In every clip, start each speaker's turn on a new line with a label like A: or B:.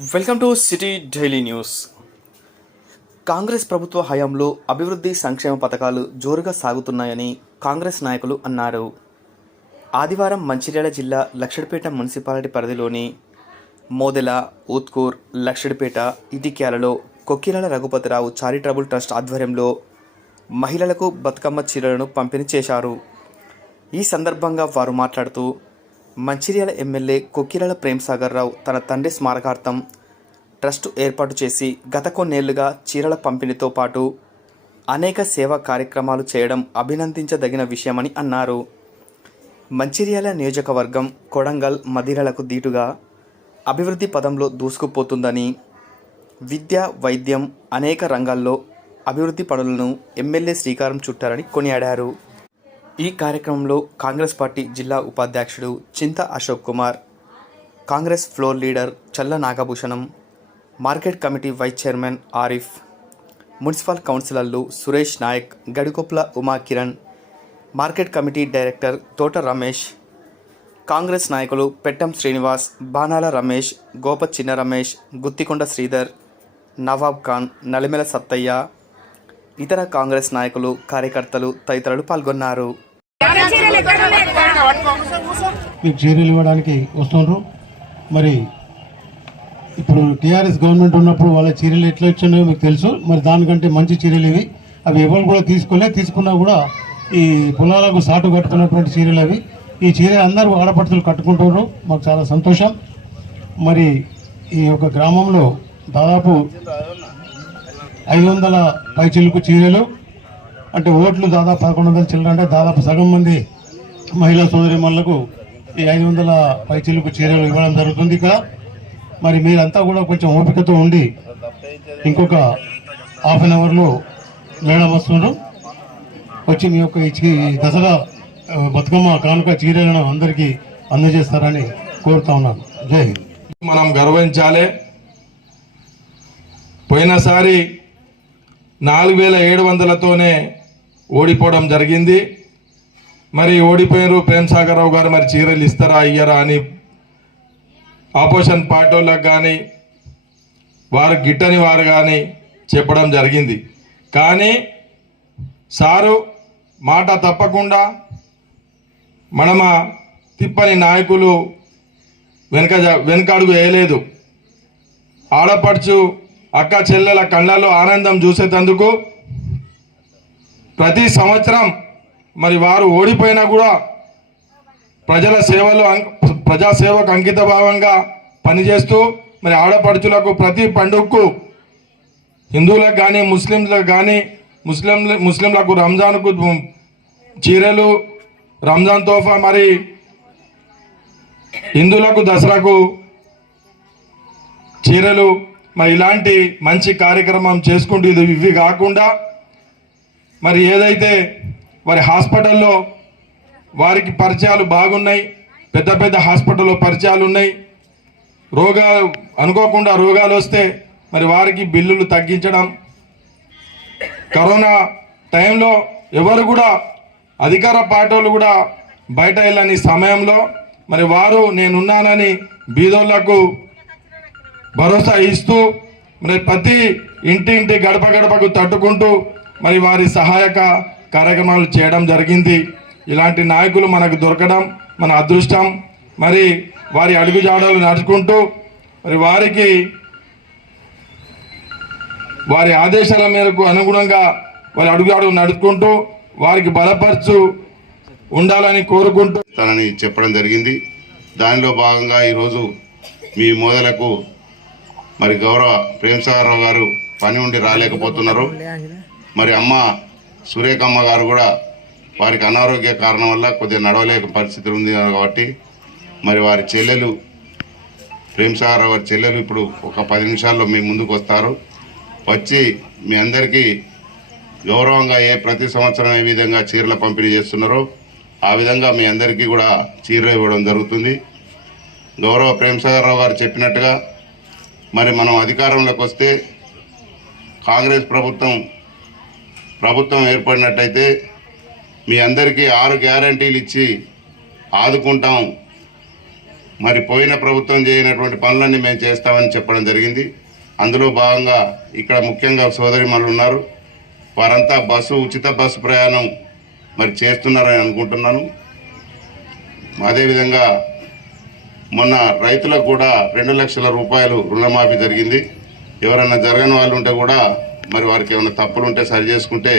A: Welcome to city daily news. Congress ప్రభుత్వ హయాంలో అభివృద్ధి సంక్షేమ పథకాలు జోరుగా సాగుతున్నాయని కాంగ్రెస్ నాయకులు అన్నారు. ఆదివారం మంచిర్యాల జిల్లా లక్షడిపేట మున్సిపాలిటీ పరిధిలోని మోదెల ఊత్కూర్ లక్షడిపేట ఇటిక్యాలలో కొక్కిరాల రఘుపతిరావు చారిటబుల్ ట్రస్ట్ ఆధ్వర్యంలో మహిళలకు బతుకమ్మ చీరలను పంపిణీ చేశారు. ఈ సందర్భంగా వారు మాట్లాడుతూ మంచిర్యాల ఎమ్మెల్యే కొక్కిరాల ప్రేమ్సాగర్ రావు తన తండ్రి స్మారకార్థం ట్రస్ట్ ఏర్పాటు చేసి గత కొన్నేళ్ళుగా చీరల పంపిణీతో పాటు అనేక సేవా కార్యక్రమాలు చేయడం అభినందించదగిన విషయమని అన్నారు. మంచిర్యాల నియోజకవర్గం కొడంగల్ మదిరలకు దీటుగా అభివృద్ధి పదంలో దూసుకుపోతుందని విద్య వైద్యం అనేక రంగాల్లో అభివృద్ధి పనులను ఎమ్మెల్యే శ్రీకారం చుట్టారని కొనియాడారు. ఈ కార్యక్రమంలో కాంగ్రెస్ పార్టీ జిల్లా ఉపాధ్యక్షుడు Chinta Ashok Kumar Congress floor leader Challa Nagabhushanam market committee vice chairman Arif municipal కౌన్సిలర్లు Suresh Nayak Gadikoppula Uma Kiran market committee director Thota Ramesh Congress నాయకులు పెట్టం శ్రీనివాస్ బాణాల రమేష్ గోప చిన్న రమేష్ గుత్తికొండ శ్రీధర్ నవాబ్ ఖాన్ నలిమెల సత్తయ్య ఇతర కాంగ్రెస్ నాయకులు కార్యకర్తలు తదితరులు పాల్గొన్నారు.
B: మీకు చీరలు ఇవ్వడానికి వస్తున్నారు మరి ఇప్పుడు టీఆర్ఎస్ గవర్నమెంట్ ఉన్నప్పుడు వాళ్ళ చీరలు ఎట్లా ఇచ్చినాయో మీకు తెలుసు. మరి దానికంటే మంచి చీరలు ఇవి. అవి ఎవరు కూడా తీసుకోలే. తీసుకున్నా కూడా ఈ పొలాలకు సాటు కట్టుకున్నటువంటి చీరలు అవి. ఈ చీర అందరూ ఆడపడుతులు కట్టుకుంటున్నారు మాకు చాలా సంతోషం. మరి ఈ యొక్క గ్రామంలో దాదాపు ఐదు వందల పైచిలుకు చీరలు అంటే ఓట్లు దాదాపు పదకొండు వందల చిల్లర అంటే దాదాపు సగం మంది మహిళా సోదరిమణులకు ఈ ఐదు వందల పైచిలుకు చీరలు ఇవ్వడం జరుగుతుంది ఇక్కడ. మరి మీరంతా కూడా కొంచెం ఓపికతో ఉండి ఇంకొక హాఫ్ అన్ అవర్లో మేడం వస్తున్నారు. వచ్చి మీ యొక్క ఈ ఈ దసరా బతుకమ్మ కానుక చీరలను అందరికీ అందజేస్తారని కోరుతా ఉన్నాను. జై హింద్.
C: మనం గర్వించాలి. పోయినసారి నాలుగు వేల ఏడు వందలతోనే ఓడిపోవడం జరిగింది. మరి ఓడిపోయారు ప్రేమ్ సాగర్ రావు గారు మరి చీరలు ఇస్తారా అయ్యారా అని ఆపోజిషన్ పార్టీ వాళ్ళకి కానీ వారు గిట్టని వారు కానీ చెప్పడం జరిగింది. కానీ సారు మాట తప్పకుండా మనమ తిప్పని నాయకులు వెనక వెనకడుగు వేయలేదు. ఆడపడుచు అక్క చెల్లెల కళ్ళల్లో ఆనందం చూసేటందుకు ప్రతి సంవత్సరం మరి వారు ఓడిపోయినా కూడా ప్రజల సేవలు ప్రజాసేవకు అంకిత భావంగా పనిచేస్తూ మరి ఆడపడుచులకు ప్రతి పండుగకు హిందువులకు కానీ ముస్లింలకు కానీ ముస్లిం ముస్లింలకు రంజాన్కు చీరలు రంజాన్ తోఫా మరి హిందువులకు దసరాకు చీరలు మరి ఇలాంటి మంచి కార్యక్రమం చేసుకుంటూ ఇది ఇవి కాకుండా మరి ఏదైతే వారి హాస్పిటల్లో వారికి పరిచయాలు బాగున్నాయి పెద్ద పెద్ద హాస్పిటల్లో పరిచయాలు ఉన్నాయి రోగాలు అనుకోకుండా రోగాలు వస్తే మరి వారికి బిల్లులు తగ్గించడం కరోనా టైంలో ఎవరు కూడా అధికార పార్టీలు కూడా బయట వెళ్ళని సమయంలో మరి వారు నేనున్నానని బీదోళ్ళకు భరోసా ఇస్తూ మరి ప్రతి ఇంటింటి గడప గడపకు తట్టుకుంటూ మరి వారి సహాయక కార్యక్రమాలు చేయడం జరిగింది. ఇలాంటి నాయకులు మనకు దొరకడం మన అదృష్టం మరి వారి అడుగుజాడలు నడుచుకుంటూ మరి వారికి వారి ఆదేశాల మేరకు అనుగుణంగా వారి అడుగుజాడలు నడుచుకుంటూ వారికి బలపరచు ఉండాలని కోరుకుంటూ
D: తనని చెప్పడం జరిగింది. దానిలో భాగంగా ఈరోజు మీ మోదలకు మరి గౌరవ ప్రేమసాగరరావు గారు పని ఉండి రాలేకపోతున్నారు. మరి అమ్మ సురేఖమ్మ గారు కూడా వారికి అనారోగ్య కారణం వల్ల కొద్దిగా నడవలేక పరిస్థితి ఉంది కాబట్టి మరి వారి చెల్లెలు ప్రేమసాగరరావు వారి చెల్లెలు ఇప్పుడు ఒక పది నిమిషాల్లో మీ ముందుకు వస్తారు. వచ్చి మీ అందరికీ గౌరవంగా ఏ ప్రతి సంవత్సరం ఏ విధంగా చీరల పంపిణీ చేస్తున్నారో ఆ విధంగా మీ అందరికీ కూడా చీరలు ఇవ్వడం జరుగుతుంది. గౌరవ ప్రేమసాగరరావు గారు చెప్పినట్టుగా మరి మనం అధికారంలోకి వస్తే కాంగ్రెస్ ప్రభుత్వం ప్రభుత్వం ఏర్పడినట్టయితే మీ అందరికీ ఆరు గ్యారంటీలు ఇచ్చి ఆదుకుంటాం. మరి పోయిన ప్రభుత్వం చేయనటువంటి పనులన్నీ మేము చేస్తామని చెప్పడం జరిగింది. అందులో భాగంగా ఇక్కడ ముఖ్యంగా సోదరి ఉన్నారు. వారంతా బస్సు ఉచిత బస్సు ప్రయాణం మరి చేస్తున్నారని అనుకుంటున్నాను. అదేవిధంగా మొన్న రైతులకు కూడా రెండు లక్షల రూపాయలు రుణమాఫీ జరిగింది. ఎవరైనా జరగని వాళ్ళు ఉంటే కూడా మరి వారికి ఏమైనా తప్పులు ఉంటే సరి చేసుకుంటే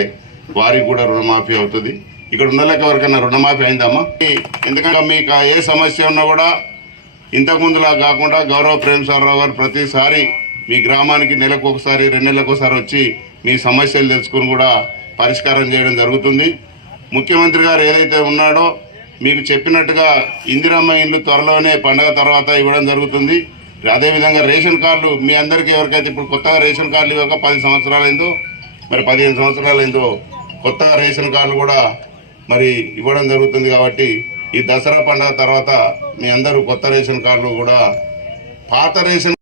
D: వారికి కూడా రుణమాఫీ అవుతుంది. ఇక్కడ ఉన్న లెక్క ఎవరికైనా రుణమాఫీ అయిందమ్మా. ఎందుకంటే మీకు ఏ సమస్య ఉన్నా కూడా ఇంతకు ముందులా కాకుండా గౌరవ ప్రేమసారరావు గారు ప్రతిసారి మీ గ్రామానికి నెలకు ఒకసారి రెండు నెలలకు ఒకసారి వచ్చి మీ సమస్యలు తెలుసుకుని కూడా పరిష్కారం చేయడం జరుగుతుంది. ముఖ్యమంత్రి గారు ఏదైతే ఉన్నాడో మీకు చెప్పినట్టుగా ఇందిరమ్మ ఇండ్లు త్వరలోనే పండగ తర్వాత ఇవ్వడం జరుగుతుంది. అదేవిధంగా రేషన్ కార్డులు మీ అందరికీ ఎవరికైతే ఇప్పుడు కొత్తగా రేషన్ కార్డులు ఇవ్వక పది సంవత్సరాలైందో మరి పదిహేను సంవత్సరాలైందో కొత్తగా రేషన్ కార్డులు కూడా మరి ఇవ్వడం జరుగుతుంది కాబట్టి ఈ దసరా పండుగ తర్వాత మీ అందరూ కొత్త రేషన్ కార్డులు కూడా పాత రేషన్